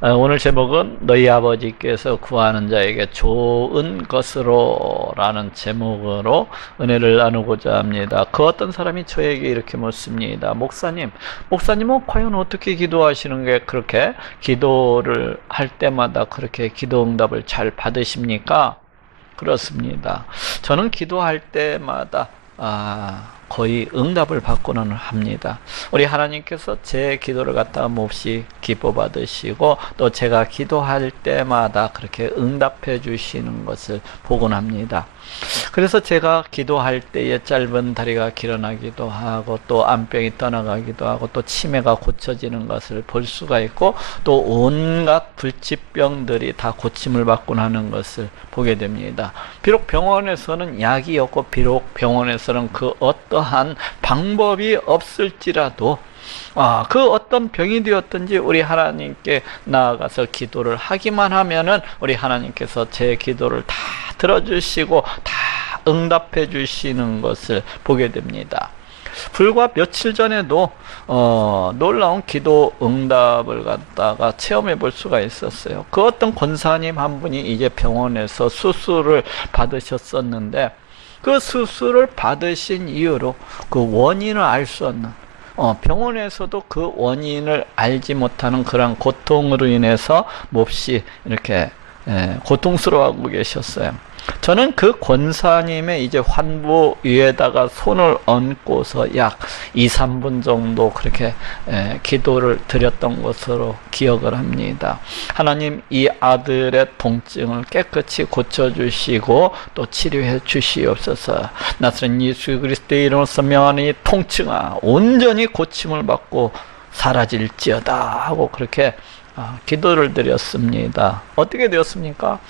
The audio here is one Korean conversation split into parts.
오늘 제목은 너희 아버지께서 구하는 자에게 좋은 것으로 라는 제목으로 은혜를 나누고자 합니다. 그 어떤 사람이 저에게 이렇게 묻습니다. 목사님은 과연 어떻게 기도하시는 게 그렇게 기도를 할 때마다 그렇게 기도 응답을 잘 받으십니까? 그렇습니다. 저는 기도할 때마다 거의 응답을 받고는 합니다. 우리 하나님께서 제 기도를 갖다가 몹시 기뻐 받으시고 또 제가 기도할 때마다 그렇게 응답해 주시는 것을 보곤 합니다. 그래서 제가 기도할 때에 짧은 다리가 길어나기도 하고 또 암병이 떠나가기도 하고 또 치매가 고쳐지는 것을 볼 수가 있고 또 온갖 불치병들이 다 고침을 받곤 하는 것을 보게 됩니다. 비록 병원에서는 약이 없고 비록 병원에서는 그 어떠한 방법이 없을지라도 그 어떤 병이 되었든지 우리 하나님께 나아가서 기도를 하기만 하면은 우리 하나님께서 제 기도를 다 들어주시고 다 응답해 주시는 것을 보게 됩니다. 불과 며칠 전에도 놀라운 기도 응답을 갖다가 체험해 볼 수가 있었어요. 그 어떤 권사님 한 분이 이제 병원에서 수술을 받으셨었는데 그 수술을 받으신 이유로 그 원인을 알 수 없는 병원에서도 그 원인을 알지 못하는 그런 고통으로 인해서 몹시 이렇게 고통스러워하고 계셨어요. 저는 그 권사님의 이제 환부 위에다가 손을 얹고서 약 2, 3분 정도 그렇게 기도를 드렸던 것으로 기억을 합니다. 하나님, 이 아들의 통증을 깨끗이 고쳐주시고 또 치료해 주시옵소서. 나사렛 예수 그리스도의 이름으로 명하는 이 통증아 온전히 고침을 받고 사라질지어다 하고 그렇게 기도를 드렸습니다. 어떻게 되었습니까?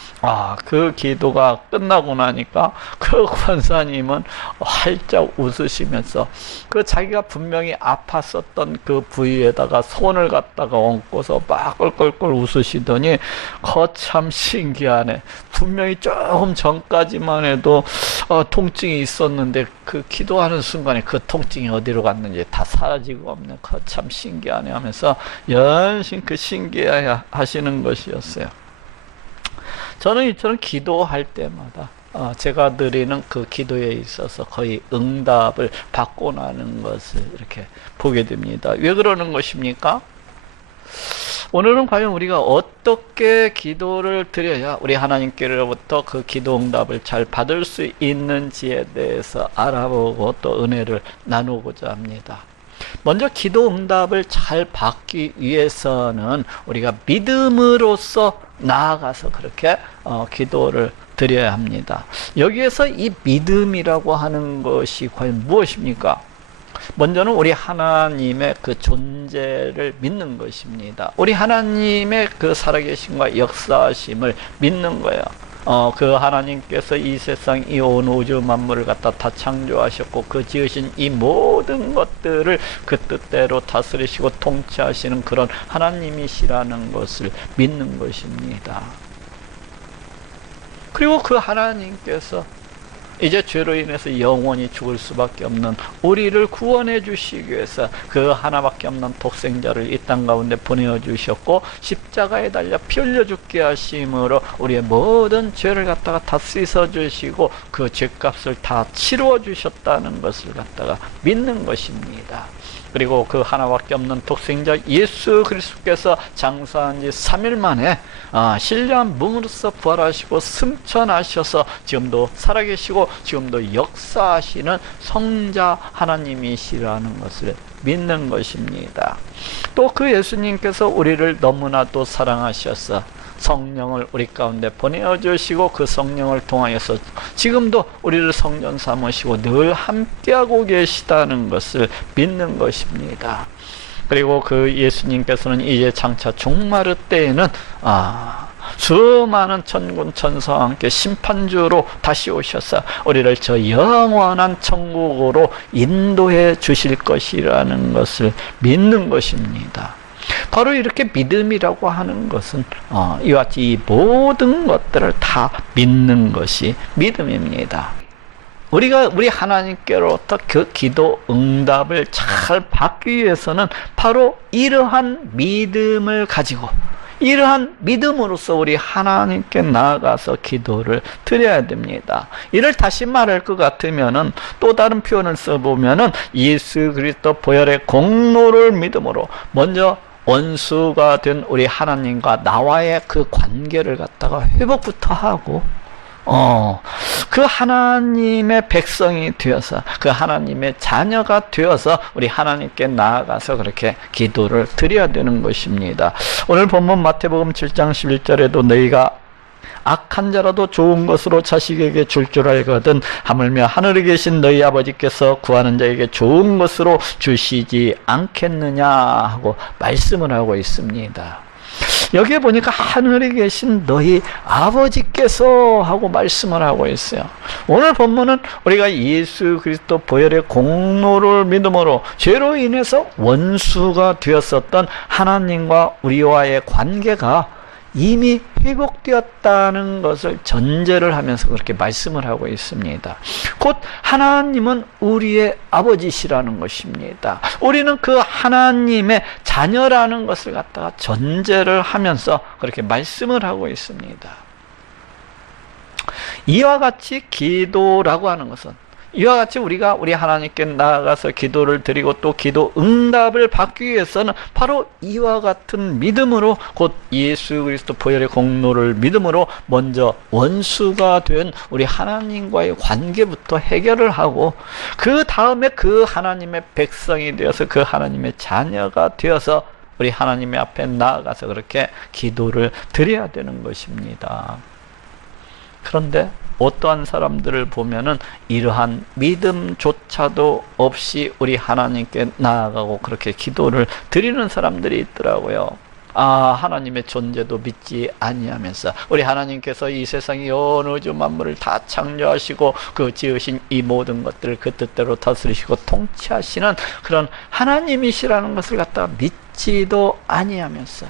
그 기도가 끝나고 나니까 그 권사님은 활짝 웃으시면서 그 자기가 분명히 아팠었던 그 부위에다가 손을 갖다가 얹고서 막 껄껄껄 웃으시더니 거참 신기하네. 분명히 조금 전까지만 해도 통증이 있었는데 그 기도하는 순간에 그 통증이 어디로 갔는지 다 사라지고 없네. 거참 신기하네 하면서 연신 그 신기해 하시는 것이었어요. 저는 이처럼 기도할 때마다 제가 드리는 그 기도에 있어서 거의 응답을 받고 나는 것을 이렇게 보게 됩니다. 왜 그러는 것입니까? 오늘은 과연 우리가 어떻게 기도를 드려야 우리 하나님께로부터 그 기도 응답을 잘 받을 수 있는지에 대해서 알아보고 또 은혜를 나누고자 합니다. 먼저 기도 응답을 잘 받기 위해서는 우리가 믿음으로써 나아가서 그렇게 기도를 드려야 합니다. 여기에서 이 믿음이라고 하는 것이 과연 무엇입니까? 먼저는 우리 하나님의 그 존재를 믿는 것입니다. 우리 하나님의 그 살아계심과 역사하심을 믿는 거예요. 그 하나님께서 이 세상, 이 온 우주 만물을 갖다 다 창조하셨고 그 지으신 이 모든 것들을 그 뜻대로 다스리시고 통치하시는 그런 하나님이시라는 것을 믿는 것입니다. 그리고 그 하나님께서 이제 죄로 인해서 영원히 죽을 수밖에 없는 우리를 구원해 주시기 위해서 그 하나밖에 없는 독생자를 이 땅 가운데 보내어 주셨고 십자가에 달려 피 흘려 죽게 하심으로 우리의 모든 죄를 갖다가 다 씻어 주시고 그 죄값을 다 치루어 주셨다는 것을 갖다가 믿는 것입니다. 그리고 그 하나밖에 없는 독생자 예수 그리스도께서 장사한 지 3일 만에 신령한 몸으로서 부활하시고 승천하셔서 지금도 살아계시고 지금도 역사하시는 성자 하나님이시라는 것을 믿는 것입니다. 또 그 예수님께서 우리를 너무나도 사랑하셔서 성령을 우리 가운데 보내어 주시고 그 성령을 통하여서 지금도 우리를 성전 삼으시고 늘 함께하고 계시다는 것을 믿는 것입니다. 그리고 그 예수님께서는 이제 장차 종말의 때에는 수많은 천군 천사와 함께 심판주로 다시 오셔서 우리를 저 영원한 천국으로 인도해 주실 것이라는 것을 믿는 것입니다. 바로 이렇게 믿음이라고 하는 것은 이와 같이 이 모든 것들을 다 믿는 것이 믿음입니다. 우리가 우리 하나님께로부터 그 기도 응답을 잘 받기 위해서는 바로 이러한 믿음을 가지고 이러한 믿음으로써 우리 하나님께 나아가서 기도를 드려야 됩니다. 이를 다시 말할 것 같으면은 또 다른 표현을 써보면은 예수 그리스도 보혈의 공로를 믿음으로 먼저 원수가 된 우리 하나님과 나와의 그 관계를 갖다가 회복부터 하고 그 하나님의 백성이 되어서 그 하나님의 자녀가 되어서 우리 하나님께 나아가서 그렇게 기도를 드려야 되는 것입니다. 오늘 본문 마태복음 7장 11절에도 너희가 악한 자라도 좋은 것으로 자식에게 줄 알거든 하물며 하늘에 계신 너희 아버지께서 구하는 자에게 좋은 것으로 주시지 않겠느냐 하고 말씀을 하고 있습니다. 여기에 보니까 하늘에 계신 너희 아버지께서 하고 말씀을 하고 있어요. 오늘 본문은 우리가 예수 그리스도 보혈의 공로를 믿음으로 죄로 인해서 원수가 되었었던 하나님과 우리와의 관계가 이미 회복되었다는 것을 전제를 하면서 그렇게 말씀을 하고 있습니다. 곧 하나님은 우리의 아버지시라는 것입니다. 우리는 그 하나님의 자녀라는 것을 갖다가 전제를 하면서 그렇게 말씀을 하고 있습니다. 이와 같이 기도라고 하는 것은 이와 같이 우리가 우리 하나님께 나아가서 기도를 드리고 또 기도 응답을 받기 위해서는 바로 이와 같은 믿음으로 곧 예수 그리스도 보혈의 공로를 믿음으로 먼저 원수가 된 우리 하나님과의 관계부터 해결을 하고 그 다음에 그 하나님의 백성이 되어서 그 하나님의 자녀가 되어서 우리 하나님의 앞에 나아가서 그렇게 기도를 드려야 되는 것입니다. 그런데 어떠한 사람들을 보면은 이러한 믿음조차도 없이 우리 하나님께 나아가고 그렇게 기도를 드리는 사람들이 있더라고요. 하나님의 존재도 믿지 아니하면서 우리 하나님께서 이 세상의 어느 우주 만물을 다 창조하시고 그 지으신 이 모든 것들을 그 뜻대로 다스리시고 통치하시는 그런 하나님이시라는 것을 갖다가 믿지도 아니하면서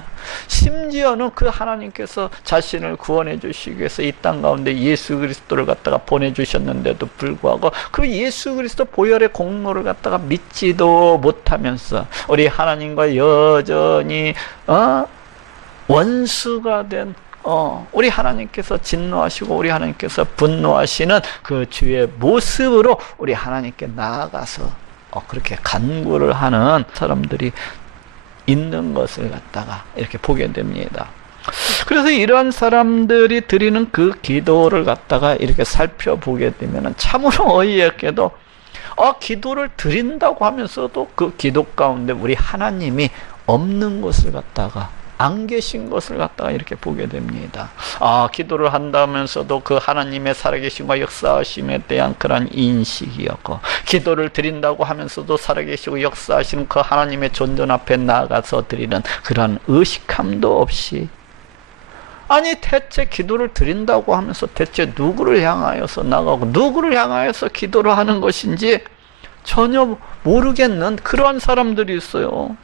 심지어는 그 하나님께서 자신을 구원해 주시기 위해서 이 땅 가운데 예수 그리스도를 갖다가 보내주셨는데도 불구하고 그 예수 그리스도 보혈의 공로를 갖다가 믿지도 못하면서 우리 하나님과 여전히 원수가 된 우리 하나님께서 진노하시고 우리 하나님께서 분노하시는 그 주의 모습으로 우리 하나님께 나아가서 그렇게 간구를 하는 사람들이 있는 것을 갖다가 이렇게 보게 됩니다. 그래서 이러한 사람들이 드리는 그 기도를 갖다가 이렇게 살펴보게 되면 참으로 어이없게도 기도를 드린다고 하면서도 그 기도 가운데 우리 하나님이 없는 것을 갖다가 안 계신 것을 갖다가 이렇게 보게 됩니다. 기도를 한다면서도 그 하나님의 살아계심과 역사하심에 대한 그런 인식이었고, 기도를 드린다고 하면서도 살아계시고 역사하시는 그 하나님의 존전 앞에 나아가서 드리는 그런 의식함도 없이, 아니 대체 기도를 드린다고 하면서 대체 누구를 향하여서 나가고 누구를 향하여서 기도를 하는 것인지 전혀 모르겠는 그러한 사람들이 있어요.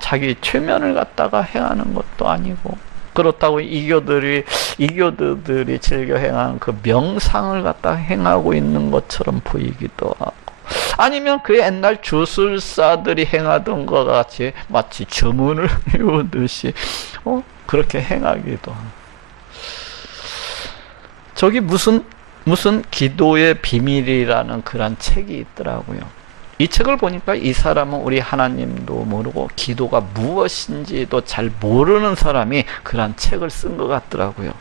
자기 최면을 갖다가 행하는 것도 아니고, 그렇다고 이교들이 즐겨 행하는 그 명상을 갖다가 행하고 있는 것처럼 보이기도 하고, 아니면 그 옛날 주술사들이 행하던 것 같이 마치 주문을 외우듯이 그렇게 행하기도 하고. 저기 무슨 기도의 비밀이라는 그런 책이 있더라고요. 이 책을 보니까 이 사람은 우리 하나님도 모르고 기도가 무엇인지도 잘 모르는 사람이 그런 책을 쓴 것 같더라고요.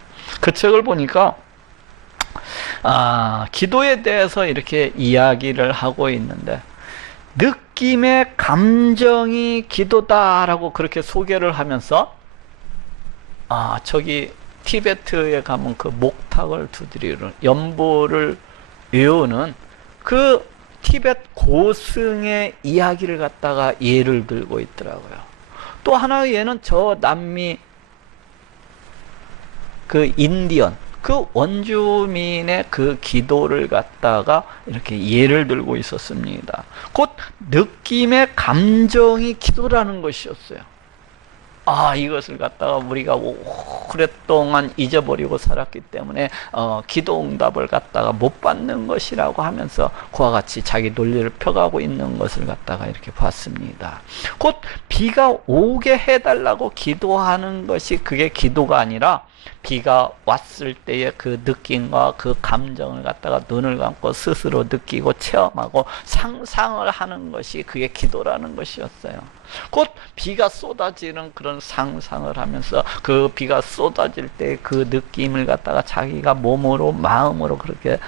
그 책을 보니까 기도에 대해서 이렇게 이야기를 하고 있는데, 느낌의 감정이 기도다라고 그렇게 소개를 하면서 저기 티베트에 가면 그 목탁을 두드리는 연보를 외우는 그 티베트 고승의 이야기를 갖다가 예를 들고 있더라고요. 또 하나의 예는 저 남미 그 인디언 그 원주민의 그 기도를 갖다가 이렇게 예를 들고 있었습니다. 곧 느낌의 감정이 기도라는 것이었어요. 이것을 갖다가 우리가 오랫동안 잊어버리고 살았기 때문에 기도 응답을 갖다가 못 받는 것이라고 하면서 그와 같이 자기 논리를 펴가고 있는 것을 갖다가 이렇게 봤습니다. 곧 비가 오게 해달라고 기도하는 것이 그게 기도가 아니라 비가 왔을 때의 그 느낌과 그 감정을 갖다가 눈을 감고 스스로 느끼고 체험하고 상상을 하는 것이 그게 기도라는 것이었어요. 곧 비가 쏟아지는 그런 상상을 하면서 그 비가 쏟아질 때 그 느낌을 갖다가 자기가 몸으로 마음으로 그렇게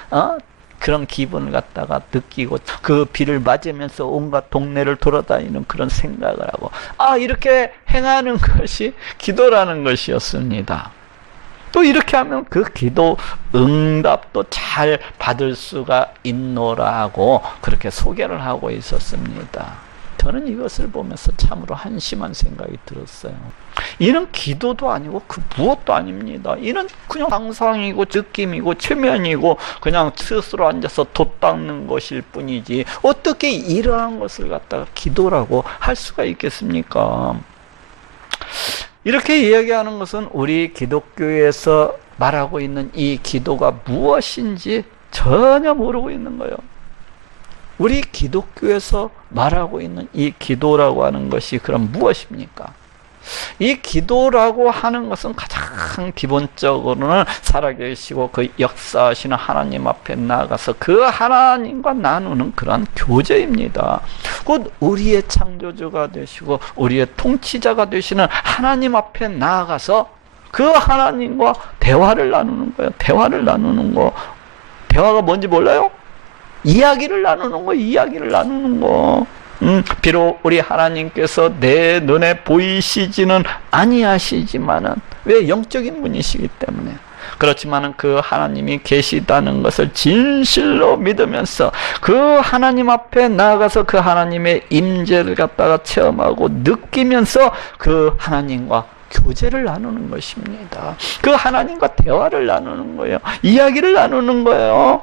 그런 기분을 갖다가 느끼고 그 비를 맞으면서 온갖 동네를 돌아다니는 그런 생각을 하고 이렇게 행하는 것이 기도라는 것이었습니다. 또 이렇게 하면 그 기도 응답도 잘 받을 수가 있노라고 그렇게 소개를 하고 있었습니다. 저는 이것을 보면서 참으로 한심한 생각이 들었어요. 이는 기도도 아니고 그 무엇도 아닙니다. 이는 그냥 상상이고 느낌이고 최면이고 그냥 스스로 앉아서 돛닦는 것일 뿐이지 어떻게 이러한 것을 갖다가 기도라고 할 수가 있겠습니까? 이렇게 이야기하는 것은 우리 기독교에서 말하고 있는 이 기도가 무엇인지 전혀 모르고 있는 거예요. 우리 기독교에서 말하고 있는 이 기도라고 하는 것이 그럼 무엇입니까? 이 기도라고 하는 것은 가장 기본적으로는 살아계시고 그 역사하시는 하나님 앞에 나아가서 그 하나님과 나누는 그런 교제입니다. 곧 우리의 창조주가 되시고 우리의 통치자가 되시는 하나님 앞에 나아가서 그 하나님과 대화를 나누는 거예요. 대화를 나누는 거. 대화가 뭔지 몰라요? 이야기를 나누는 거, 이야기를 나누는 거. 비록 우리 하나님께서 내 눈에 보이시지는 아니하시지만은 왜 영적인 분이시기 때문에 그렇지만은 그 하나님이 계시다는 것을 진실로 믿으면서 그 하나님 앞에 나아가서 그 하나님의 임재를 갖다가 체험하고 느끼면서 그 하나님과 교제를 나누는 것입니다. 그 하나님과 대화를 나누는 거예요. 이야기를 나누는 거예요.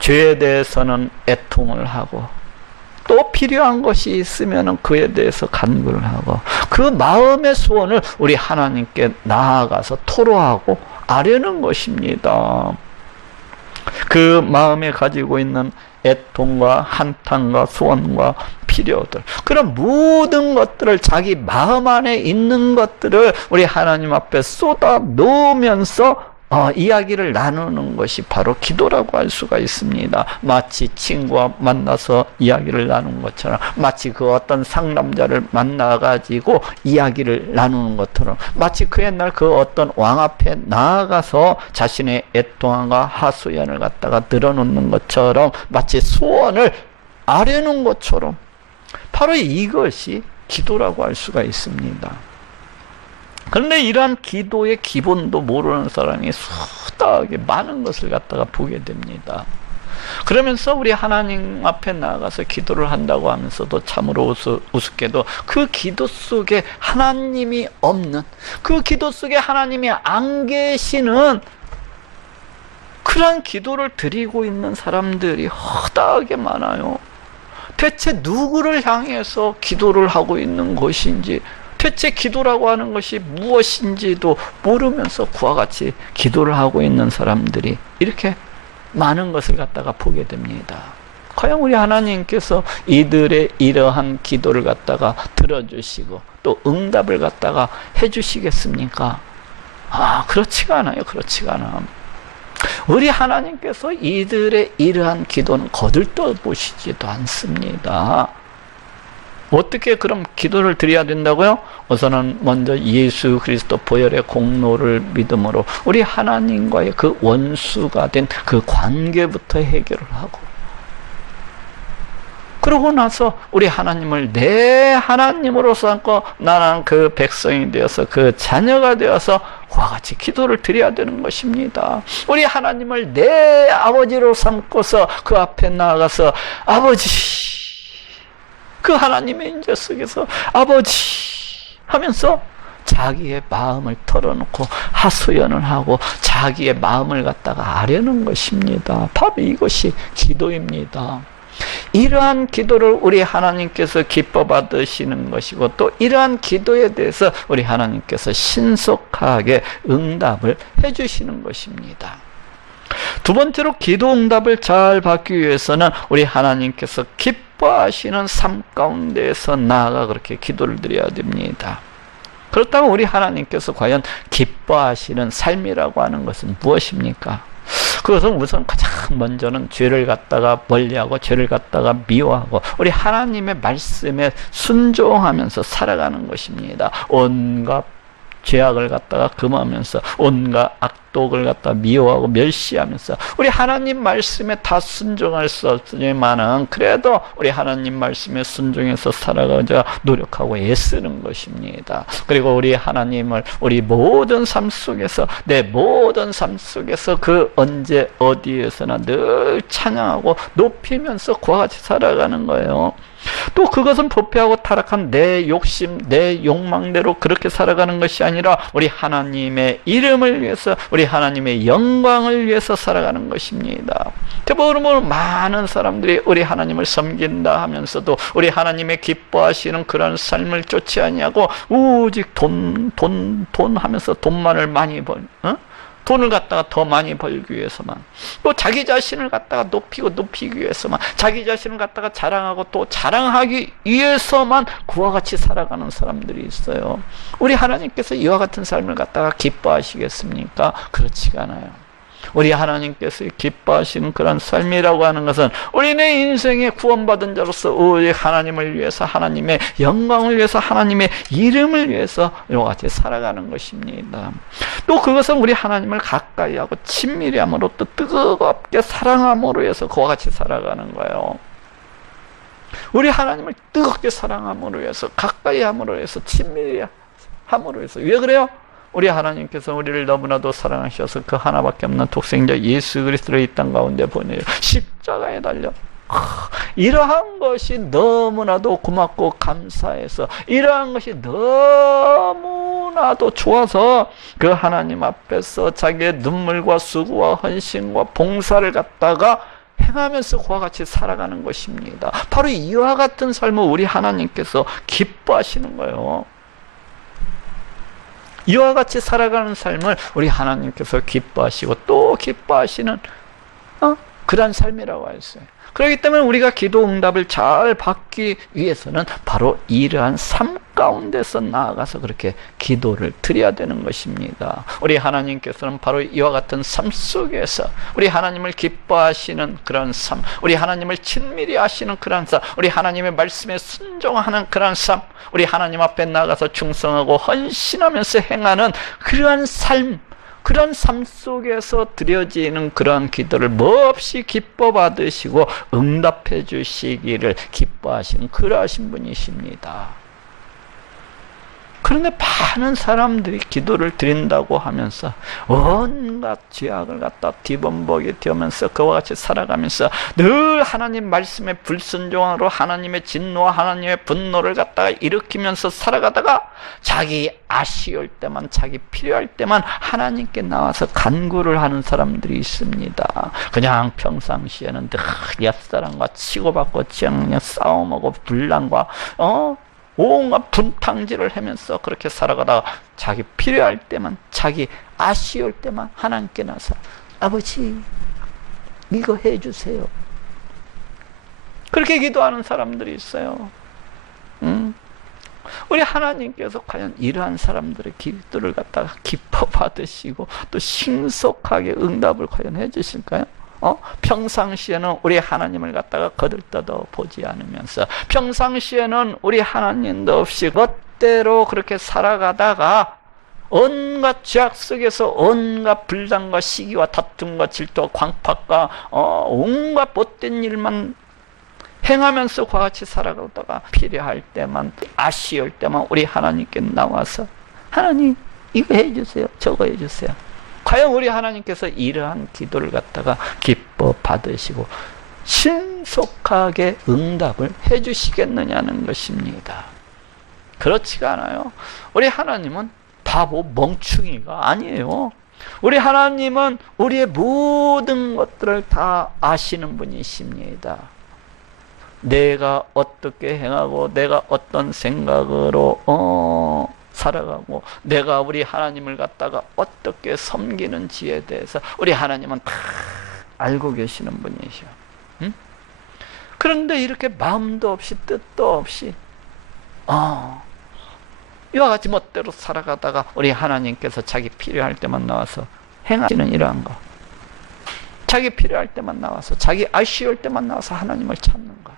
죄에 대해서는 애통을 하고 또 필요한 것이 있으면 그에 대해서 간구를 하고 그 마음의 소원을 우리 하나님께 나아가서 토로하고 아뢰는 것입니다. 그 마음에 가지고 있는 애통과 한탄과 소원과 필요들 그런 모든 것들을 자기 마음 안에 있는 것들을 우리 하나님 앞에 쏟아 놓으면서 이야기를 나누는 것이 바로 기도라고 할 수가 있습니다. 마치 친구와 만나서 이야기를 나누는 것처럼 마치 그 어떤 상남자를 만나가지고 이야기를 나누는 것처럼 마치 그 옛날 그 어떤 왕 앞에 나아가서 자신의 애통함과 하소연을 갖다가 늘어놓는 것처럼 마치 소원을 아뢰는 것처럼 바로 이것이 기도라고 할 수가 있습니다. 그런데 이러한 기도의 기본도 모르는 사람이 수다하게 많은 것을 갖다가 보게 됩니다. 그러면서 우리 하나님 앞에 나아가서 기도를 한다고 하면서도 참으로 우습게도 그 기도 속에 하나님이 없는 그 기도 속에 하나님이 안 계시는 그런 기도를 드리고 있는 사람들이 허다하게 많아요. 대체 누구를 향해서 기도를 하고 있는 것인지 대체 기도라고 하는 것이 무엇인지도 모르면서 그와 같이 기도를 하고 있는 사람들이 이렇게 많은 것을 갖다가 보게 됩니다. 과연 우리 하나님께서 이들의 이러한 기도를 갖다가 들어주시고 또 응답을 갖다가 해주시겠습니까? 그렇지가 않아요. 그렇지가 않아. 우리 하나님께서 이들의 이러한 기도는 거들떠보시지도 않습니다. 어떻게 그럼 기도를 드려야 된다고요? 우선은 먼저 예수 그리스도 보혈의 공로를 믿음으로 우리 하나님과의 그 원수가 된 그 관계부터 해결을 하고 그러고 나서 우리 하나님을 내 하나님으로 삼고 나는 그 백성이 되어서 그 자녀가 되어서 그와 같이 기도를 드려야 되는 것입니다. 우리 하나님을 내 아버지로 삼고서 그 앞에 나아가서 아버지 그 하나님의 인재 속에서 아버지 하면서 자기의 마음을 털어놓고 하소연을 하고 자기의 마음을 갖다가 아뢰는 것입니다. 바로 이것이 기도입니다. 이러한 기도를 우리 하나님께서 기뻐 받으시는 것이고, 또 이러한 기도에 대해서 우리 하나님께서 신속하게 응답을 해주시는 것입니다. 두 번째로 기도 응답을 잘 받기 위해서는 우리 하나님께서 기뻐하시는 삶 가운데에서 나아가 그렇게 기도를 드려야 됩니다. 그렇다면 우리 하나님께서 과연 기뻐하시는 삶이라고 하는 것은 무엇입니까? 그것은 우선 가장 먼저는 죄를 갖다가 멀리하고 죄를 갖다가 미워하고 우리 하나님의 말씀에 순종하면서 살아가는 것입니다. 온갖 죄악을 갖다가 금하면서 온갖 악독을 갖다가 미워하고 멸시하면서 우리 하나님 말씀에 다 순종할 수 없지만은 그래도 우리 하나님 말씀에 순종해서 살아가자 노력하고 애쓰는 것입니다. 그리고 우리 하나님을 우리 모든 삶 속에서, 내 모든 삶 속에서 그 언제 어디에서나 늘 찬양하고 높이면서 그와 같이 살아가는 거예요. 또 그것은 부패하고 타락한 내 욕심, 내 욕망대로 그렇게 살아가는 것이 아니라 우리 하나님의 이름을 위해서, 우리 하나님의 영광을 위해서 살아가는 것입니다. 대부분 많은 사람들이 우리 하나님을 섬긴다 하면서도 우리 하나님의 기뻐하시는 그런 삶을 쫓지 아니하고 오직 돈 하면서 돈만을 많이 돈을 갖다가 더 많이 벌기 위해서만, 또 자기 자신을 갖다가 높이기 위해서만, 자기 자신을 갖다가 자랑하고 또 자랑하기 위해서만 그와 같이 살아가는 사람들이 있어요. 우리 하나님께서 이와 같은 삶을 갖다가 기뻐하시겠습니까? 그렇지가 않아요. 우리 하나님께서 기뻐하시는 그런 삶이라고 하는 것은 우리네 인생에 구원받은 자로서 우리 하나님을 위해서, 하나님의 영광을 위해서, 하나님의 이름을 위해서 이와 같이 살아가는 것입니다. 또 그것은 우리 하나님을 가까이 하고 친밀히 함으로, 또 뜨겁게 사랑함으로 해서 그와 같이 살아가는 거예요. 우리 하나님을 뜨겁게 사랑함으로 해서, 가까이 함으로 해서, 친밀히 함으로 해서. 왜 그래요? 우리 하나님께서 우리를 너무나도 사랑하셔서 그 하나밖에 없는 독생자 예수 그리스도를 이 땅 가운데 보내요. 십자가에 달려. 이러한 것이 너무나도 고맙고 감사해서, 이러한 것이 너무나도 좋아서 그 하나님 앞에서 자기의 눈물과 수고와 헌신과 봉사를 갖다가 행하면서 그와 같이 살아가는 것입니다. 바로 이와 같은 삶을 우리 하나님께서 기뻐하시는 거예요. 이와 같이 살아가는 삶을 우리 하나님께서 기뻐하시고 또 기뻐하시는 그런 삶이라고 했어요. 그렇기 때문에 우리가 기도 응답을 잘 받기 위해서는 바로 이러한 삶 가운데서 나아가서 그렇게 기도를 드려야 되는 것입니다. 우리 하나님께서는 바로 이와 같은 삶 속에서 우리 하나님을 기뻐하시는 그런 삶, 우리 하나님을 친밀히 하시는 그런 삶, 우리 하나님의 말씀에 순종하는 그런 삶, 우리 하나님 앞에 나가서 충성하고 헌신하면서 행하는 그러한 삶, 그런 삶 속에서 드려지는 그러한 기도를 몹시 기뻐 받으시고 응답해 주시기를 기뻐하시는 그러하신 분이십니다. 그런데 많은 사람들이 기도를 드린다고 하면서 온갖 죄악을 갖다 뒤범벅이 되면서 그와 같이 살아가면서 늘 하나님 말씀에 불순종으로 하나님의 진노와 하나님의 분노를 갖다가 일으키면서 살아가다가 자기 아쉬울 때만, 자기 필요할 때만 하나님께 나와서 간구를 하는 사람들이 있습니다. 그냥 평상시에는 늘 옛사람과 치고받고 그냥 싸움하고 분란과 온갖 분탕질을 하면서 그렇게 살아가다가 자기 필요할 때만, 자기 아쉬울 때만 하나님께 나서 아버지 이거 해주세요. 그렇게 기도하는 사람들이 있어요. 우리 하나님께서 과연 이러한 사람들의 기도를 갖다가 기뻐 받으시고 또 신속하게 응답을 과연 해주실까요? 평상시에는 우리 하나님을 갖다가 거들떠도 보지 않으면서, 평상시에는 우리 하나님도 없이 멋대로 그렇게 살아가다가 온갖 죄악 속에서 온갖 불상과 시기와 다툼과 질투와 광팍과 온갖 못된 일만 행하면서 그와 같이 살아가다가 필요할 때만, 아쉬울 때만 우리 하나님께 나와서 하나님 이거 해주세요, 저거 해주세요. 과연 우리 하나님께서 이러한 기도를 갖다가 기뻐 받으시고 신속하게 응답을 해주시겠느냐는 것입니다. 그렇지가 않아요. 우리 하나님은 바보 멍충이가 아니에요. 우리 하나님은 우리의 모든 것들을 다 아시는 분이십니다. 내가 어떻게 행하고 내가 어떤 생각으로 살아가고 내가 우리 하나님을 갖다가 어떻게 섬기는지에 대해서 우리 하나님은 다 알고 계시는 분이셔. 응? 그런데 이렇게 마음도 없이 뜻도 없이 이와 같이 멋대로 살아가다가 우리 하나님께서 자기 필요할 때만 나와서 행하시는 이러한 거, 자기 필요할 때만 나와서, 자기 아쉬울 때만 나와서 하나님을 찾는 거,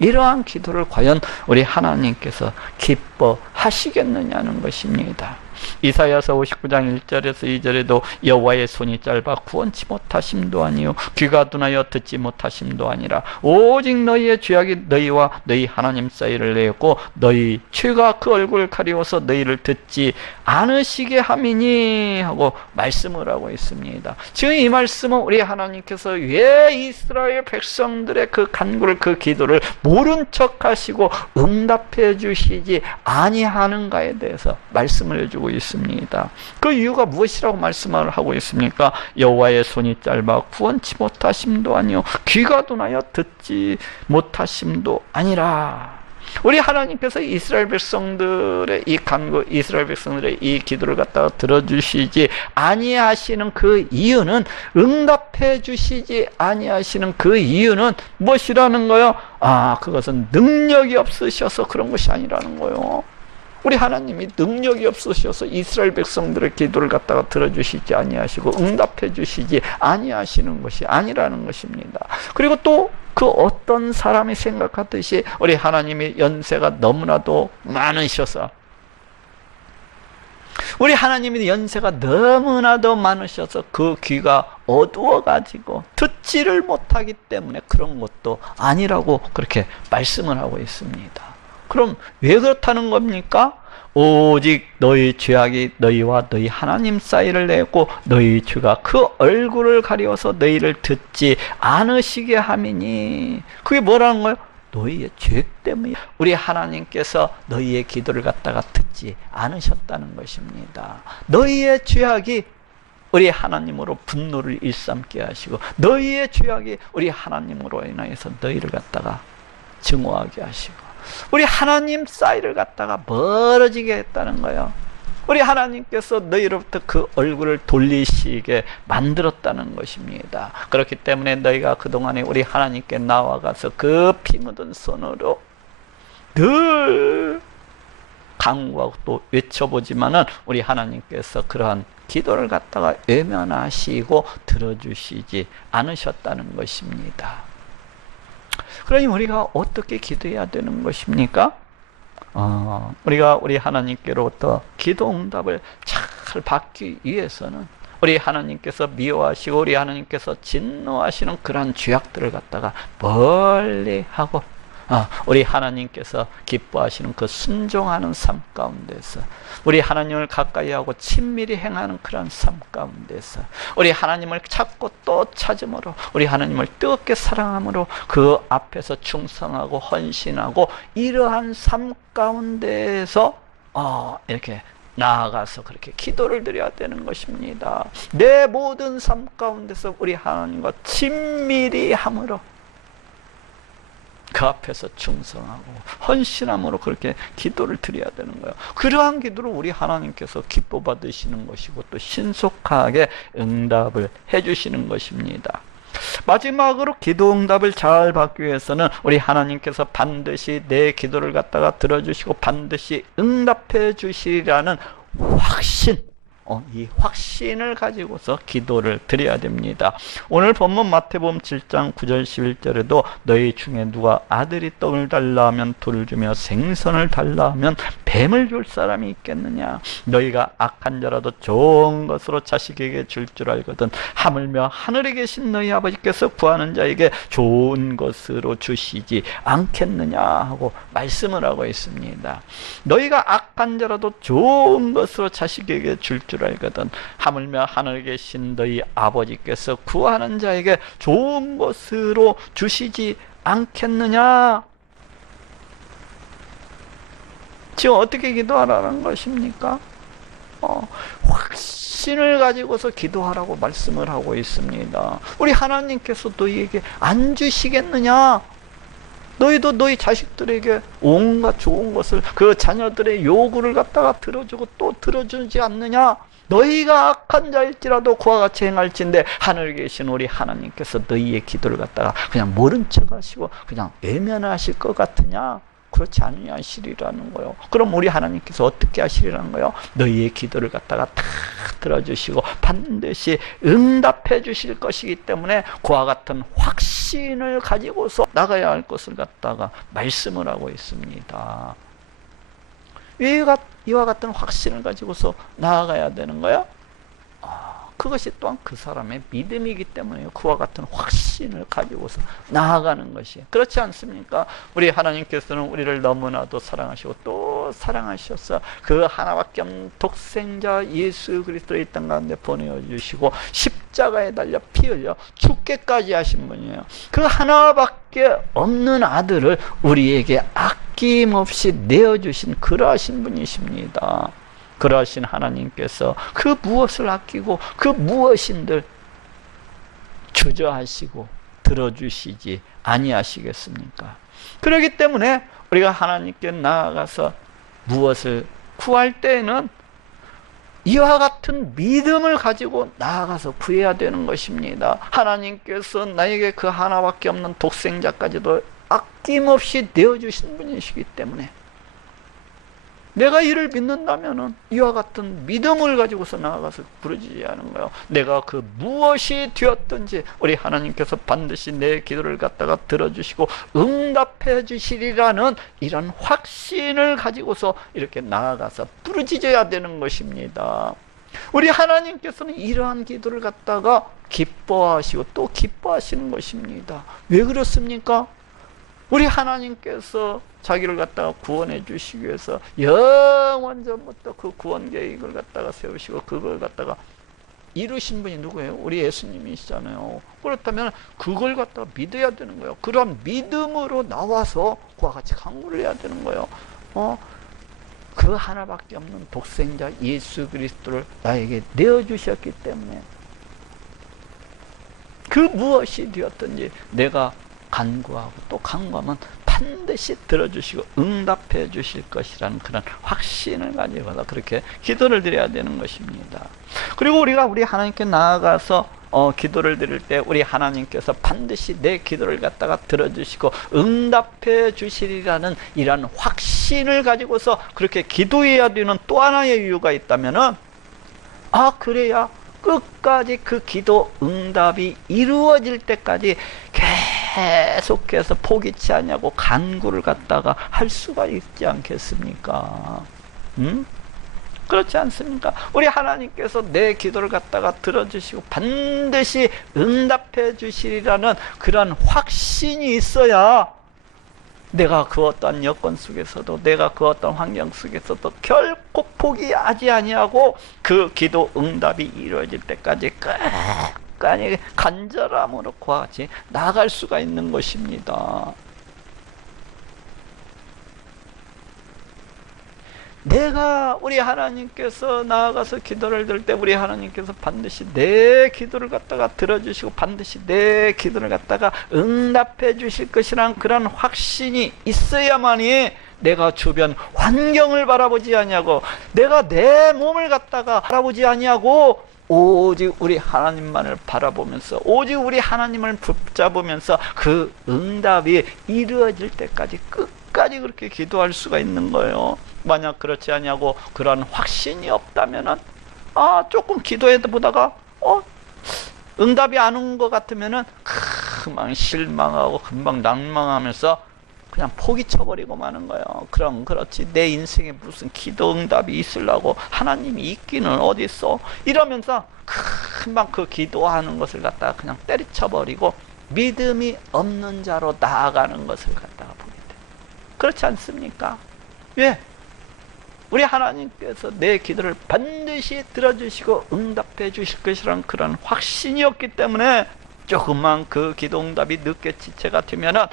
이러한 기도를 과연 우리 하나님께서 기뻐하시겠느냐는 것입니다. 이사야서 59장 1절에서 2절에도 여호와의 손이 짧아 구원치 못하심도 아니요 귀가 둔하여 듣지 못하심도 아니라 오직 너희의 죄악이 너희와 너희 하나님 사이를 내었고 너희 죄가 그 얼굴을 가리워서 너희를 듣지 않으시게 함이니 하고 말씀을 하고 있습니다. 지금 이 말씀은 우리 하나님께서 왜 이스라엘 백성들의 그 간구를, 그 기도를 모른 척 하시고 응답해 주시지 아니하는가에 대해서 말씀을 해주고 있습니다. 그 이유가 무엇이라고 말씀을 하고 있습니까? 여호와의 손이 짧아 구원치 못하심도 아니요 귀가 둔하여 듣지 못하심도 아니라. 우리 하나님께서 이스라엘 백성들의 이 간구, 이스라엘 백성들의 이 기도를 갖다가 들어주시지 아니하시는 그 이유는, 응답해 주시지 아니하시는 그 이유는 무엇이라는 거요? 그것은 능력이 없으셔서 그런 것이 아니라는 거요. 우리 하나님이 능력이 없으셔서 이스라엘 백성들의 기도를 갖다가 들어주시지 아니하시고 응답해 주시지 아니하시는 것이 아니라는 것입니다. 그리고 또 그 어떤 사람이 생각하듯이 우리 하나님이 연세가 너무나도 많으셔서, 우리 하나님이 연세가 너무나도 많으셔서 그 귀가 어두워가지고 듣지를 못하기 때문에 그런 것도 아니라고 그렇게 말씀을 하고 있습니다. 그럼 왜 그렇다는 겁니까? 오직 너희 죄악이 너희와 너희 하나님 사이를 내고 너희 죄가 그 얼굴을 가리워서 너희를 듣지 않으시게 함이니. 그게 뭐라는 거예요? 너희의 죄 때문에 우리 하나님께서 너희의 기도를 갖다가 듣지 않으셨다는 것입니다. 너희의 죄악이 우리 하나님으로 분노를 일삼게 하시고 너희의 죄악이 우리 하나님으로 인하여서 너희를 갖다가 증오하게 하시고 우리 하나님 사이를 갖다가 멀어지게 했다는 거예요. 우리 하나님께서 너희로부터 그 얼굴을 돌리시게 만들었다는 것입니다. 그렇기 때문에 너희가 그동안에 우리 하나님께 나와가서 그 피 묻은 손으로 늘 간구하고 또 외쳐보지만은 우리 하나님께서 그러한 기도를 갖다가 외면하시고 들어주시지 않으셨다는 것입니다. 그러니 우리가 어떻게 기도해야 되는 것입니까? 우리가 우리 하나님께로부터 기도 응답을 잘 받기 위해서는 우리 하나님께서 미워하시고 우리 하나님께서 진노하시는 그러한 죄악들을 갖다가 멀리 하고 우리 하나님께서 기뻐하시는 그 순종하는 삶 가운데서 우리 하나님을 가까이 하고 친밀히 행하는 그런 삶 가운데서 우리 하나님을 찾고 또 찾음으로 우리 하나님을 뜨겁게 사랑함으로 그 앞에서 충성하고 헌신하고 이러한 삶 가운데에서 이렇게 나아가서 그렇게 기도를 드려야 되는 것입니다. 내 모든 삶 가운데서 우리 하나님과 친밀히 함으로 그 앞에서 충성하고 헌신함으로 그렇게 기도를 드려야 되는 거예요. 그러한 기도를 우리 하나님께서 기뻐 받으시는 것이고 또 신속하게 응답을 해주시는 것입니다. 마지막으로 기도 응답을 잘 받기 위해서는 우리 하나님께서 반드시 내 기도를 갖다가 들어주시고 반드시 응답해 주시리라는 확신, 이 확신을 가지고서 기도를 드려야 됩니다. 오늘 본문 마태복음 7장 9절 11절에도 너희 중에 누가 아들이 떡을 달라 하면 돌을 주며 생선을 달라 하면 뱀을 줄 사람이 있겠느냐. 너희가 악한 자라도 좋은 것으로 자식에게 줄 줄 알거든 하물며 하늘에 계신 너희 아버지께서 구하는 자에게 좋은 것으로 주시지 않겠느냐 하고 말씀을 하고 있습니다. 너희가 악한 자라도 좋은 것으로 자식에게 줄 알거든 하물며 하늘에 계신 너희 아버지께서 구하는 자에게 좋은 것으로 주시지 않겠느냐. 지금 어떻게 기도하라는 것입니까? 확신을 가지고서 기도하라고 말씀을 하고 있습니다. 우리 하나님께서 너희에게 안 주시겠느냐? 너희도 너희 자식들에게 온갖 좋은 것을, 그 자녀들의 요구를 갖다가 들어주고 또 들어주지 않느냐? 너희가 악한 자일지라도 그와 같이 행할진대 하늘에 계신 우리 하나님께서 너희의 기도를 갖다가 그냥 모른 척 하시고 그냥 외면하실 것 같으냐? 그렇지 아니하시리라는 거요. 그럼 우리 하나님께서 어떻게 하시리라는 거요? 너희의 기도를 갖다가 다 들어주시고 반드시 응답해 주실 것이기 때문에 그와 같은 확신을 가지고서 나가야 할 것을 갖다가 말씀을 하고 있습니다. 이와 같은 확신을 가지고서 나아가야 되는 거야? 그것이 또한 그 사람의 믿음이기 때문에 그와 같은 확신을 가지고서 나아가는 것이, 그렇지 않습니까? 우리 하나님께서는 우리를 너무나도 사랑하시고 또 사랑하셔서 그 하나밖에 없는 독생자 예수 그리스도를 이 땅 가운데 보내주시고 십자가에 달려 피 흘려 죽게까지 하신 분이에요. 그 하나밖에 없는 아들을 우리에게 아낌없이 내어주신 그러하신 분이십니다. 그러하신 하나님께서 그 무엇을 아끼고 그 무엇인들 주저하시고 들어주시지 아니하시겠습니까? 그렇기 때문에 우리가 하나님께 나아가서 무엇을 구할 때에는 이와 같은 믿음을 가지고 나아가서 구해야 되는 것입니다. 하나님께서 나에게 그 하나밖에 없는 독생자까지도 아낌없이 내어주신 분이시기 때문에 내가 이를 믿는다면은 이와 같은 믿음을 가지고서 나아가서 부르짖지 하는 거예요. 내가 그 무엇이 되었든지 우리 하나님께서 반드시 내 기도를 갖다가 들어주시고 응답해 주시리라는 이런 확신을 가지고서 이렇게 나아가서 부르짖어야 되는 것입니다. 우리 하나님께서는 이러한 기도를 갖다가 기뻐하시고 또 기뻐하시는 것입니다. 왜 그렇습니까? 우리 하나님께서 자기를 갖다가 구원해 주시기 위해서 영원전부터 그 구원 계획을 갖다가 세우시고 그걸 갖다가 이루신 분이 누구예요? 우리 예수님이시잖아요. 그렇다면 그걸 갖다가 믿어야 되는 거예요. 그런 믿음으로 나와서 그와 같이 간구를 해야 되는 거예요. 그 하나밖에 없는 독생자 예수 그리스도를 나에게 내어주셨기 때문에 그 무엇이 되었든지 내가 간구하고 또 간구하면 반드시 들어주시고 응답해 주실 것이라는 그런 확신을 가지고서 그렇게 기도를 드려야 되는 것입니다. 그리고 우리가 우리 하나님께 나아가서 기도를 드릴 때 우리 하나님께서 반드시 내 기도를 갖다가 들어주시고 응답해 주시리라는 이런 확신을 가지고서 그렇게 기도해야 되는 또 하나의 이유가 있다면은 그래야 끝까지 그 기도 응답이 이루어질 때까지 계속해서 포기치 않냐고 간구를 갖다가 할 수가 있지 않겠습니까? 그렇지 않습니까? 우리 하나님께서 내 기도를 갖다가 들어주시고 반드시 응답해 주시리라는 그런 확신이 있어야 내가 그 어떤 여건 속에서도 내가 그 어떤 환경 속에서도 결코 포기하지 아니하고 그 기도 응답이 이루어질 때까지 끝까지 간절함으로 그와 같이 나아갈 수가 있는 것입니다. 내가 우리 하나님께서 나아가서 기도를 들 때 우리 하나님께서 반드시 내 기도를 갖다가 들어주시고 반드시 내 기도를 갖다가 응답해 주실 것이란 그런 확신이 있어야만이 내가 주변 환경을 바라보지 아니하고 내가 내 몸을 갖다가 바라보지 아니하고 오직 우리 하나님만을 바라보면서 오직 우리 하나님을 붙잡으면서 그 응답이 이루어질 때까지 끝까지 그렇게 기도할 수가 있는 거예요. 만약 그렇지 아니하고 그런 확신이 없다면은 조금 기도해 보다가 응답이 안 온 것 같으면은 금방 실망하고 금방 낭망하면서 그냥 포기 쳐버리고 마는 거예요. 그럼 그렇지 내 인생에 무슨 기도 응답이 있으려고 하나님이 있기는 어디 있어? 이러면서 금방 그 기도하는 것을 갖다가 그냥 때려쳐버리고 믿음이 없는 자로 나아가는 것을 갖다가 보게 돼. 그렇지 않습니까? 왜? 우리 하나님께서 내 기도를 반드시 들어주시고 응답해 주실 것이라는 그런 확신이었기 때문에 조금만 그 기도 응답이 늦게 지체가 되면은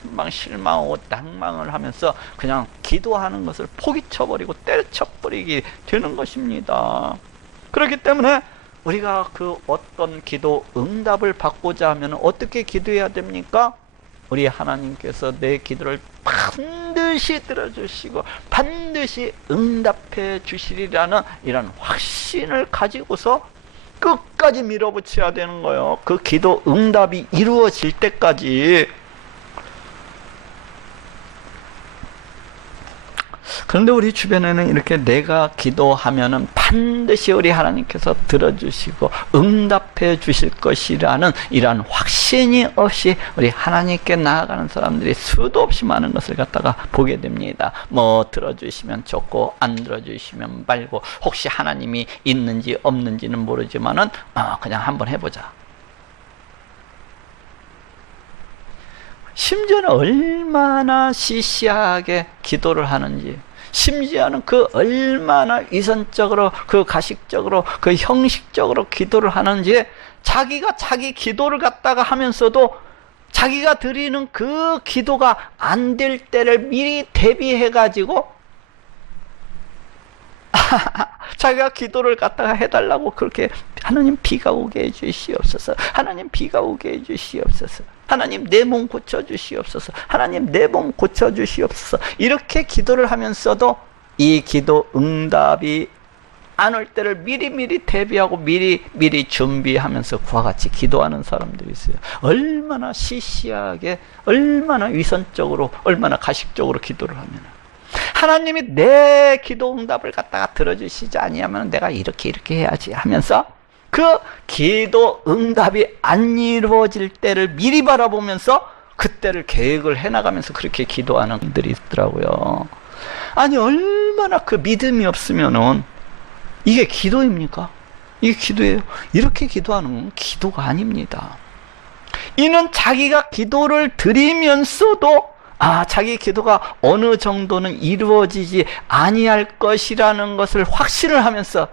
금방 실망하고 낭망을 하면서 그냥 기도하는 것을 포기쳐버리고 때려쳐버리게 되는 것입니다. 그렇기 때문에 우리가 그 어떤 기도 응답을 받고자 하면 어떻게 기도해야 됩니까? 우리 하나님께서 내 기도를 반드시 들어주시고 반드시 응답해 주시리라는 이런 확신을 가지고서 끝까지 밀어붙여야 되는 거예요. 그 기도 응답이 이루어질 때까지. 그런데 우리 주변에는 이렇게 내가 기도하면은 반드시 우리 하나님께서 들어주시고 응답해 주실 것이라는 이러한 확신이 없이 우리 하나님께 나아가는 사람들이 수도 없이 많은 것을 갖다가 보게 됩니다. 뭐 들어주시면 좋고 안 들어주시면 말고, 혹시 하나님이 있는지 없는지는 모르지만은 그냥 한번 해보자. 심지어는 얼마나 시시하게 기도를 하는지, 심지어는 그 얼마나 위선적으로, 그 가식적으로, 그 형식적으로 기도를 하는지, 자기가 자기 기도를 갖다가 하면서도 자기가 드리는 그 기도가 안 될 때를 미리 대비해 가지고 자기가 기도를 갖다가 해달라고 그렇게, 하나님 비가 오게 해주시옵소서, 하나님 비가 오게 해주시옵소서, 하나님 내 몸 고쳐주시옵소서, 하나님 내 몸 고쳐주시옵소서, 이렇게 기도를 하면서도 이 기도 응답이 안 올 때를 미리미리 대비하고 미리 준비하면서 그와 같이 기도하는 사람들이 있어요. 얼마나 시시하게, 얼마나 위선적으로, 얼마나 가식적으로 기도를 하면, 하나님이 내 기도 응답을 갖다가 들어주시지 아니하면 내가 이렇게 해야지 하면서 그 기도 응답이 안 이루어질 때를 미리 바라보면서 그때를 계획을 해나가면서 그렇게 기도하는 분들이 있더라고요. 아니, 얼마나 그 믿음이 없으면은 이게 기도입니까? 이게 기도예요? 이렇게 기도하는 건 기도가 아닙니다. 이는 자기가 기도를 드리면서도 자기 기도가 어느 정도는 이루어지지 아니할 것이라는 것을 확신을 하면서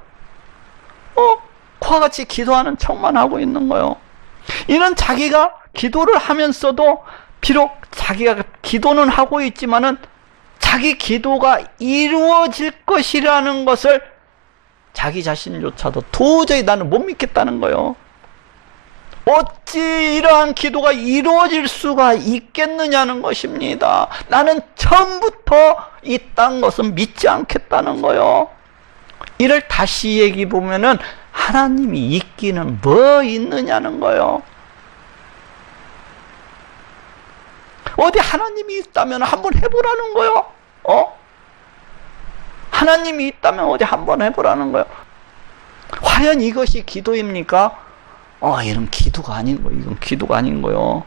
그와 같이 기도하는 척만 하고 있는 거예요. 이는 자기가 기도를 하면서도 비록 자기가 기도는 하고 있지만은 자기 기도가 이루어질 것이라는 것을 자기 자신조차도 도저히 나는 못 믿겠다는 거예요. 어찌 이러한 기도가 이루어질 수가 있겠느냐는 것입니다. 나는 처음부터 이딴 것은 믿지 않겠다는 거예요. 이를 다시 얘기 보면은 하나님이 있기는 뭐 있느냐는 거예요. 어디 하나님이 있다면 한번 해보라는 거예요. 하나님이 있다면 어디 한번 해보라는 거예요. 과연 이것이 기도입니까? 이런 기도가 아닌 거예요. 이건 기도가 아닌 거예요.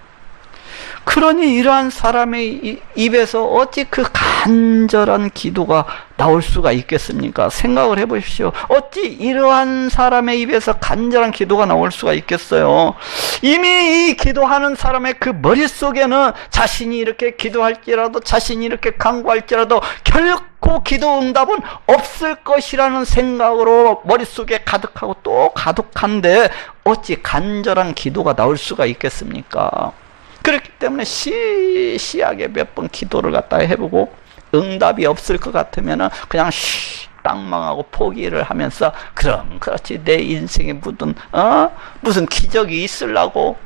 그러니 이러한 사람의 입에서 어찌 그 간절한 기도가 나올 수가 있겠습니까? 생각을 해보십시오. 어찌 이러한 사람의 입에서 간절한 기도가 나올 수가 있겠어요? 이미 이 기도하는 사람의 그 머릿속에는 자신이 이렇게 기도할지라도, 자신이 이렇게 간구할지라도 결코 기도 응답은 없을 것이라는 생각으로 머릿속에 가득하고 또 가득한데 어찌 간절한 기도가 나올 수가 있겠습니까? 그렇기 때문에 시시하게 몇 번 기도를 갖다 해보고 응답이 없을 것 같으면 그냥 땅망하고 포기를 하면서 그럼 그렇지, 내 인생에 무슨 기적이 있으려고.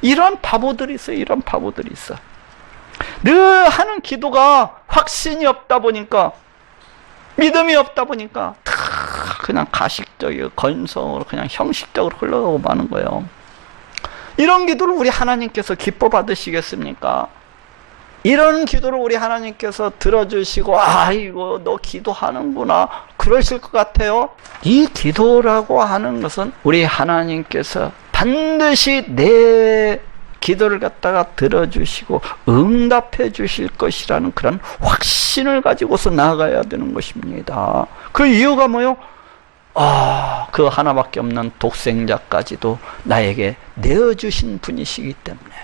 이런 바보들이 있어요. 이런 바보들이 있어. 늘 하는 기도가 확신이 없다 보니까, 믿음이 없다 보니까 그냥 가식적이고 건성으로 그냥 형식적으로 흘러가고 마는 거예요. 이런 기도를 우리 하나님께서 기뻐 받으시겠습니까? 이런 기도를 우리 하나님께서 들어주시고 아이고 너 기도하는구나 그러실 것 같아요? 이 기도라고 하는 것은 우리 하나님께서 반드시 내 기도를 갖다가 들어주시고 응답해 주실 것이라는 그런 확신을 가지고서 나아가야 되는 것입니다. 그 이유가 뭐요? 그 하나밖에 없는 독생자까지도 나에게 내어주신 분이시기 때문에,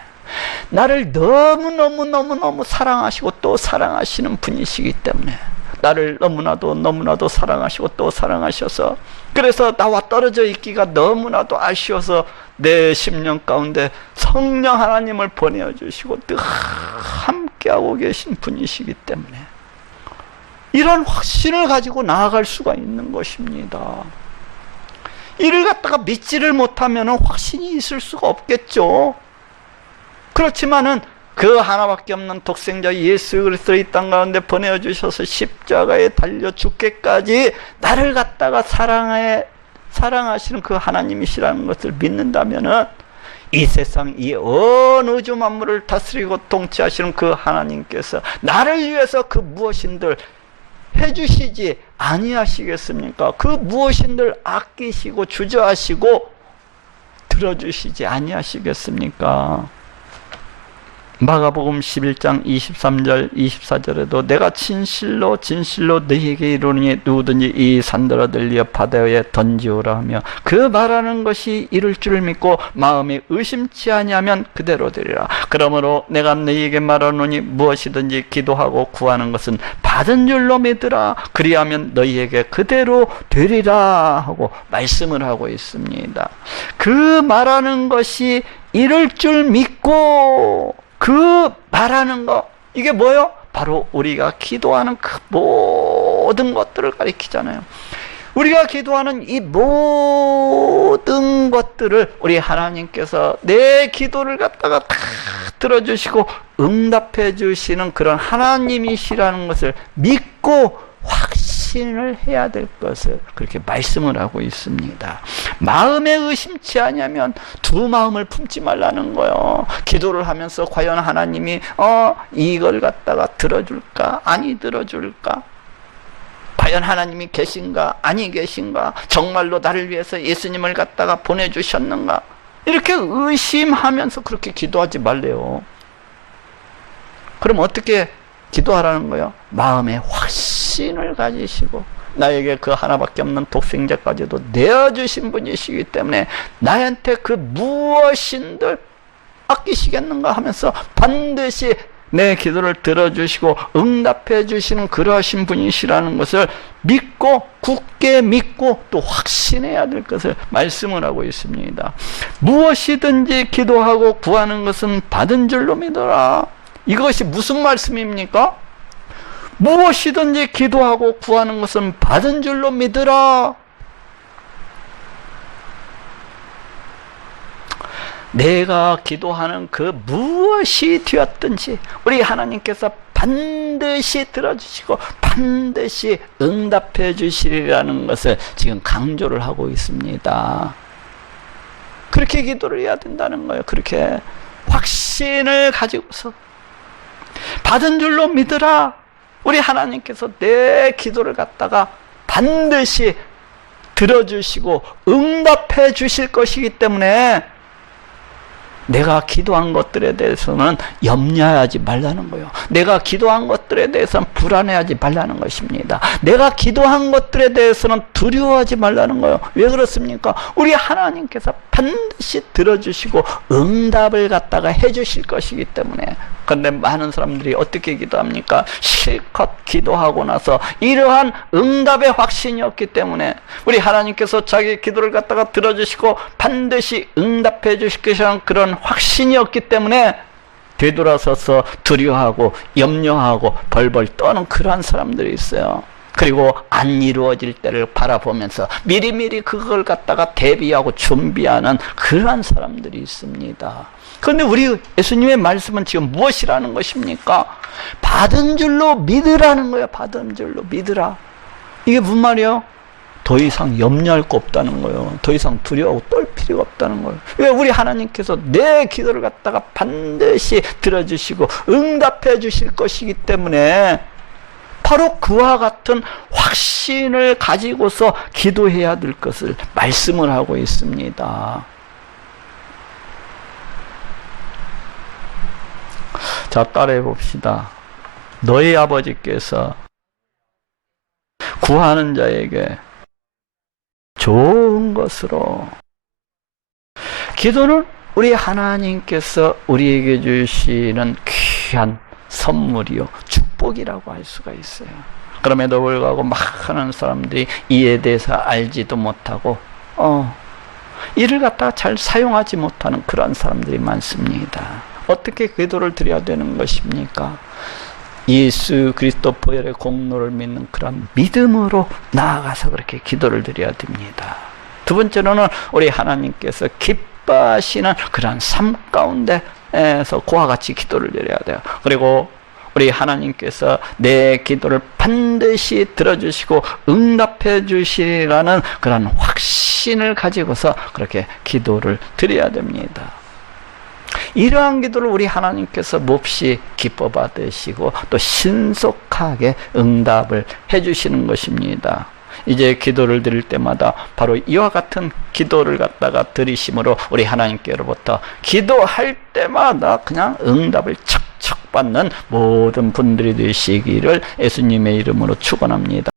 나를 너무너무 사랑하시고 또 사랑하시는 분이시기 때문에, 나를 너무나도 사랑하시고 또 사랑하셔서, 그래서 나와 떨어져 있기가 너무나도 아쉬워서 내 심령 가운데 성령 하나님을 보내주시고 늘 함께하고 계신 분이시기 때문에 이런 확신을 가지고 나아갈 수가 있는 것입니다. 이를 갖다가 믿지를 못하면 확신이 있을 수가 없겠죠. 그렇지만은 그 하나밖에 없는 독생자 예수 그리스도를 이 땅 가운데 보내주셔서 십자가에 달려 죽기까지 나를 갖다가 사랑하시는 그 하나님이시라는 것을 믿는다면은 이 세상 이 온 우주 만물을 다스리고 통치하시는 그 하나님께서 나를 위해서 그 무엇인들 해주시지 아니하시겠습니까? 그 무엇인들 아끼시고 주저하시고 들어주시지 아니하시겠습니까? 마가복음 11장 23절 24절에도 내가 진실로 진실로 너희에게 이르노니 누구든지 이 산들어 들려 바다에 던지오라 하며 그 말하는 것이 이룰 줄을 믿고 마음에 의심치 아니하면 그대로 되리라. 그러므로 내가 너희에게 말하노니 무엇이든지 기도하고 구하는 것은 받은 줄로 믿으라. 그리하면 너희에게 그대로 되리라 하고 말씀을 하고 있습니다. 그 말하는 것이 이룰 줄 믿고 그 말하는 거, 이게 뭐요? 바로 우리가 기도하는 그 모든 것들을 가리키잖아요. 우리가 기도하는 이 모든 것들을 우리 하나님께서 내 기도를 갖다가 다 들어주시고 응답해 주시는 그런 하나님이시라는 것을 믿고 확신을 해야 될 것을 그렇게 말씀을 하고 있습니다. 마음에 의심치 아니하면 두 마음을 품지 말라는 거예요. 기도를 하면서 과연 하나님이 이걸 갖다가 들어줄까? 아니 들어줄까? 과연 하나님이 계신가? 아니 계신가? 정말로 나를 위해서 예수님을 갖다가 보내주셨는가? 이렇게 의심하면서 그렇게 기도하지 말래요. 그럼 어떻게 기도하라는 거예요? 마음에 확신을 가지시고 나에게 그 하나밖에 없는 독생자까지도 내어주신 분이시기 때문에 나한테 그 무엇인들 아끼시겠는가 하면서 반드시 내 기도를 들어주시고 응답해 주시는 그러하신 분이시라는 것을 믿고 굳게 믿고 또 확신해야 될 것을 말씀을 하고 있습니다. 무엇이든지 기도하고 구하는 것은 받은 줄로 믿어라. 이것이 무슨 말씀입니까? 무엇이든지 기도하고 구하는 것은 받은 줄로 믿으라. 내가 기도하는 그 무엇이 되었든지 우리 하나님께서 반드시 들어주시고 반드시 응답해 주시리라는 것을 지금 강조를 하고 있습니다. 그렇게 기도를 해야 된다는 거예요. 그렇게 확신을 가지고서 받은 줄로 믿으라. 우리 하나님께서 내 기도를 갖다가 반드시 들어주시고 응답해 주실 것이기 때문에 내가 기도한 것들에 대해서는 염려하지 말라는 거예요. 내가 기도한 것들에 대해서는 불안해하지 말라는 것입니다. 내가 기도한 것들에 대해서는 두려워하지 말라는 거예요. 왜 그렇습니까? 우리 하나님께서 반드시 들어주시고 응답을 갖다가 해주실 것이기 때문에. 그런데 많은 사람들이 어떻게 기도합니까? 실컷 기도하고 나서 이러한 응답의 확신이 없기 때문에 우리 하나님께서 자기 기도를 갖다가 들어주시고 반드시 응답해 주실 것이라는 그런 확신이 없기 때문에 되돌아서서 두려워하고 염려하고 벌벌 떠는 그러한 사람들이 있어요. 그리고 안 이루어질 때를 바라보면서 미리미리 그걸 갖다가 대비하고 준비하는 그러한 사람들이 있습니다. 그런데 우리 예수님의 말씀은 지금 무엇이라는 것입니까? 받은 줄로 믿으라는 거예요. 받은 줄로 믿으라. 이게 무슨 말이에요? 더 이상 염려할 거 없다는 거예요. 더 이상 두려워하고 떨 필요가 없다는 거예요. 왜? 우리 하나님께서 내 기도를 갖다가 반드시 들어주시고 응답해 주실 것이기 때문에 바로 그와 같은 확신을 가지고서 기도해야 될 것을 말씀을 하고 있습니다. 자, 따라해 봅시다. 너희 아버지께서 구하는 자에게 좋은 것으로. 기도는 우리 하나님께서 우리에게 주시는 귀한 선물이요 축복이라고 할 수가 있어요. 그럼에도 불구하고 많은 사람들이 이에 대해서 알지도 못하고 이를 갖다가 잘 사용하지 못하는 그런 사람들이 많습니다. 어떻게 기도를 드려야 되는 것입니까? 예수 그리스도 보혈의 공로를 믿는 그런 믿음으로 나아가서 그렇게 기도를 드려야 됩니다. 두 번째로는 우리 하나님께서 기뻐하시는 그런 삶 가운데 신뢰해서 그와 같이 기도를 드려야 돼요. 그리고 우리 하나님께서 내 기도를 반드시 들어주시고 응답해 주시라는 그런 확신을 가지고서 그렇게 기도를 드려야 됩니다. 이러한 기도를 우리 하나님께서 몹시 기뻐 받으시고 또 신속하게 응답을 해 주시는 것입니다. 이제 기도를 드릴 때마다 바로 이와 같은 기도를 갖다가 드리심으로 우리 하나님께로부터 기도할 때마다 그냥 응답을 척척 받는 모든 분들이 되시기를 예수님의 이름으로 축원합니다.